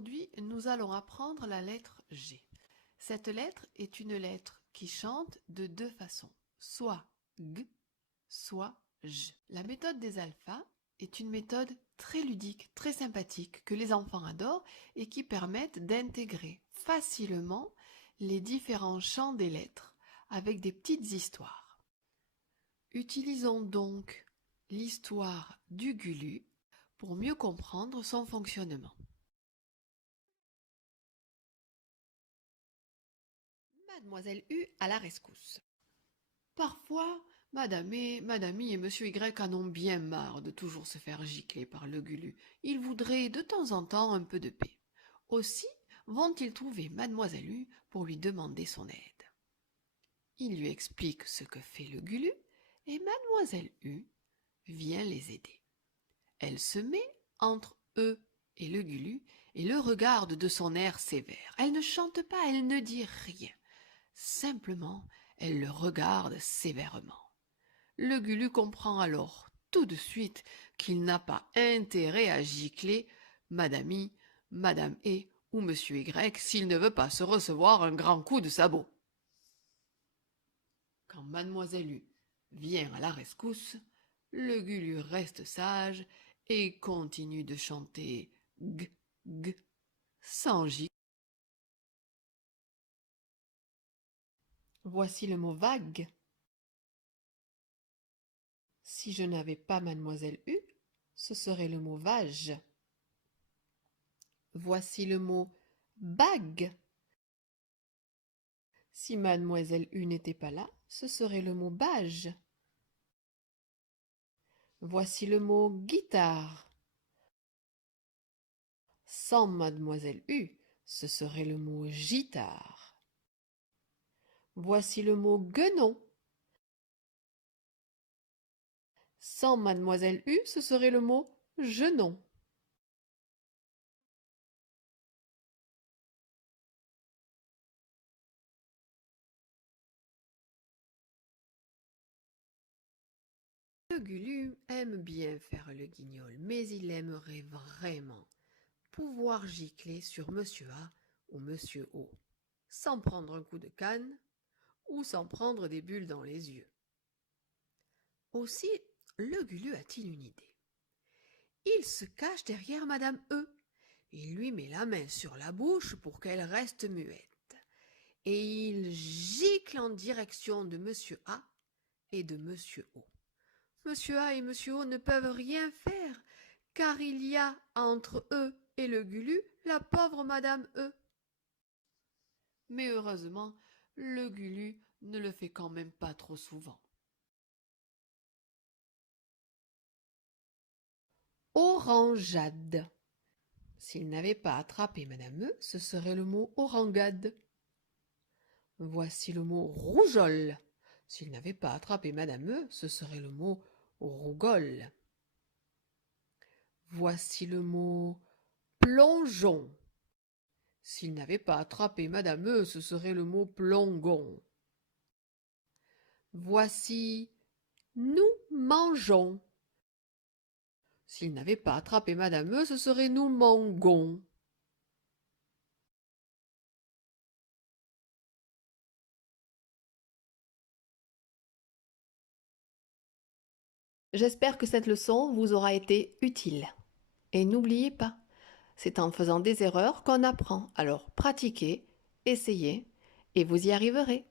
Aujourd'hui, nous allons apprendre la lettre G. Cette lettre est une lettre qui chante de deux façons, soit G, soit J. La méthode des alphas est une méthode très ludique, très sympathique, que les enfants adorent et qui permettent d'intégrer facilement les différents chants des lettres avec des petites histoires. Utilisons donc l'histoire du Gulu pour mieux comprendre son fonctionnement. Mademoiselle U à la rescousse. Parfois, Madame E, Madame I et Monsieur Y en ont bien marre de toujours se faire gicler par le Gulu. Ils voudraient de temps en temps un peu de paix. Aussi vont-ils trouver Mademoiselle U pour lui demander son aide. Ils lui expliquent ce que fait le Gulu et Mademoiselle U vient les aider. Elle se met entre eux et le Gulu et le regarde de son air sévère. Elle ne chante pas, elle ne dit rien. Simplement, elle le regarde sévèrement. Le Gulu comprend alors tout de suite qu'il n'a pas intérêt à gicler Madame I, Madame E ou Monsieur Y s'il ne veut pas se recevoir un grand coup de sabot. Quand Mademoiselle U vient à la rescousse, le Gulu reste sage et continue de chanter G, G, sans gicler. Voici le mot vague. Si je n'avais pas Mademoiselle U, ce serait le mot vage. Voici le mot bague. Si Mademoiselle U n'était pas là, ce serait le mot bage. Voici le mot guitare. Sans Mademoiselle U, ce serait le mot gitare. Voici le mot guenon. Sans Mademoiselle U, ce serait le mot genon. Le Gulu aime bien faire le guignol, mais il aimerait vraiment pouvoir gicler sur Monsieur A ou Monsieur O, sans prendre un coup de canne ou sans prendre des bulles dans les yeux. Aussi, le Gulu a-t-il une idée. Il se cache derrière Madame E. Il lui met la main sur la bouche pour qu'elle reste muette. Et il gicle en direction de Monsieur A et de Monsieur O. Monsieur A et Monsieur O ne peuvent rien faire, car il y a entre eux et le Gulu la pauvre Madame E. Mais heureusement, le Gulu ne le fait quand même pas trop souvent. Orangeade. S'il n'avait pas attrapé Madame E, ce serait le mot orangade. Voici le mot rougeole. S'il n'avait pas attrapé Madame E, ce serait le mot rougole. Voici le mot plongeon. S'il n'avait pas attrapé Madame E, ce serait le mot plongon. Voici nous mangeons. S'il n'avait pas attrapé Madame E, ce serait nous mangons. J'espère que cette leçon vous aura été utile. Et n'oubliez pas, c'est en faisant des erreurs qu'on apprend. Alors pratiquez, essayez, et vous y arriverez.